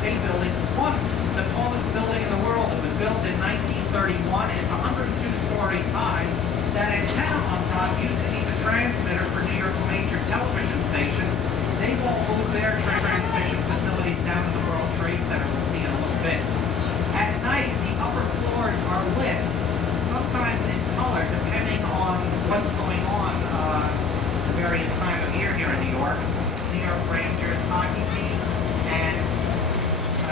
State Building, once the tallest building in the world. It was built in 1931. It's 102 stories high. That antenna on top used to be the transmitter for New York major television stations. They've all moved their transmission facilities down to the World Trade Center. We'll see in a little bit. At night, the upper floors are lit, sometimes in color, depending on what's going on the various time of year here in New York. New York Rangers hockey team and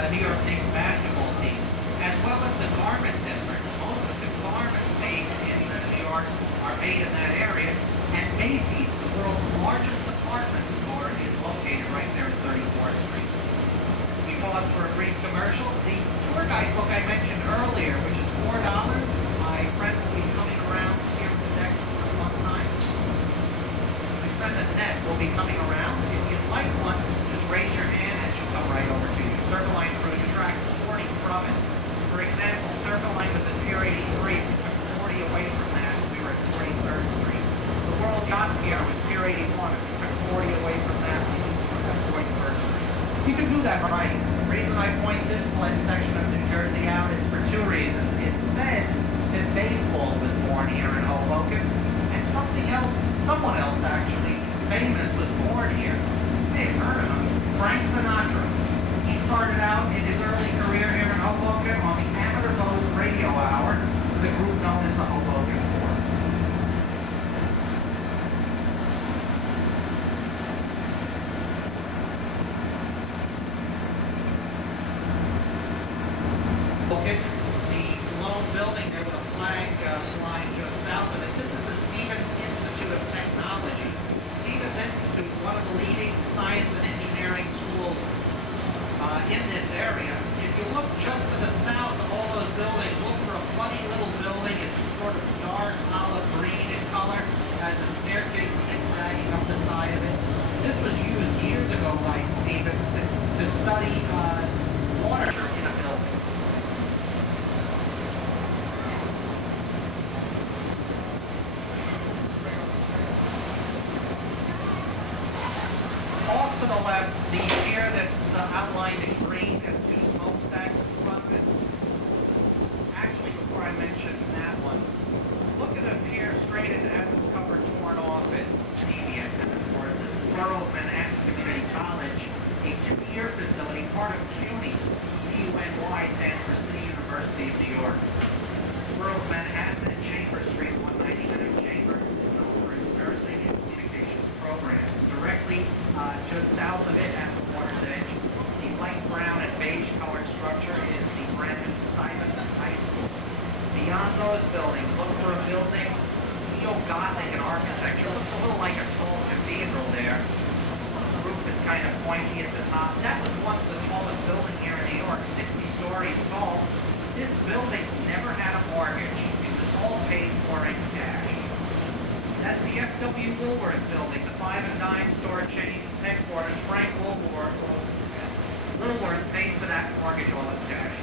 New York Knicks basketball team, as well as the garment district. Most of the garments made in New York are made in that area, and Macy's, the world's largest department store, is located right there at 34th Street. We pause for a brief commercial. The tour guide book I mentioned earlier, which is $4. My friend will be coming around here for the next one time. My friend Annette will be coming around. If you'd like one, just raise your hand and she'll come right over to you. Circle Line Cruise track 40 from it. For example, Circle Line was at Pier 83. We took 40 away from that. We were at 43rd Street. The World Yacht Pier was Pier 81. We took 40 away from that. We were at 41st Street. You can do that right. The reason I point this section of New Jersey out is for two reasons. It said that baseball was born here in Hoboken, and someone else actually, famous, was born here. You may have heard of him, Frank Sinatra. He started out in his early career here in Hoboken on the Amateur Boat Radio Hour, the group known as the Hoboken Four. The lone building there with a flag flying just south of it. This is the Stevens Institute of Technology. Stevens Institute, one of the leading science and engineering schools in this area. If you look just to the south of all those buildings, look for a funny little building. It's sort of dark olive green in color, has a staircase zigzagging up the side of it. This was used years ago by Stevens to study water in a building. Off to the left, the pier that's outlined in green has two smokestacks in front of it. Actually, before I mention that one, look at the pier straight in as its cover torn off at CBS. Of course, this is Borough of Manhattan Community College, a two-year facility, part of CUNY. CUNY stands for City University of New York. Borough of Manhattan and Chambers Street, 199 Chambers, is known for its nursing and communications programs. Directly just south of it at the water's edge, the light brown and beige colored structure is the brand new Stuyvesant High School. Beyond those buildings, look for a building, neo-Gothic in architecture. Looks a little like a tall cathedral there. The roof is kind of pointy at the top. That was once the tallest building here in New York, 60 stories tall. This building never had a mortgage. It was all paid for in cash. That's the F.W. Woolworth building, the 5 and dime store chain's headquarters. Frank Woolworth paid for that mortgage all in cash.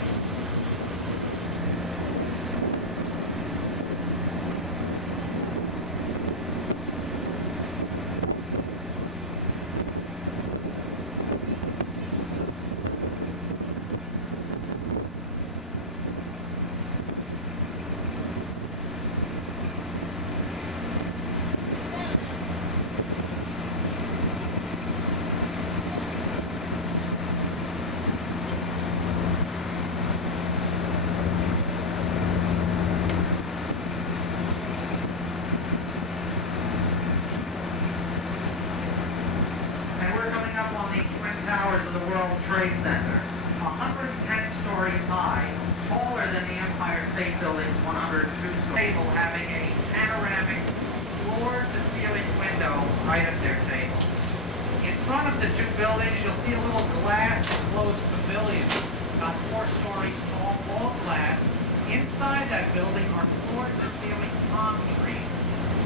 Up on the Twin Towers of the World Trade Center, 110 stories high, taller than the Empire State Building's 102 stories, having a panoramic floor-to-ceiling window right at their table. In front of the two buildings, you'll see a little glass-enclosed pavilion, about 4 stories tall, all glass. Inside that building are floor-to-ceiling palm trees.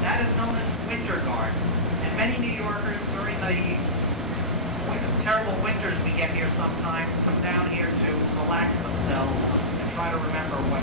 That is known as winter garden. And many New Yorkers during the terrible winters we get here sometimes come down here to relax themselves and try to remember what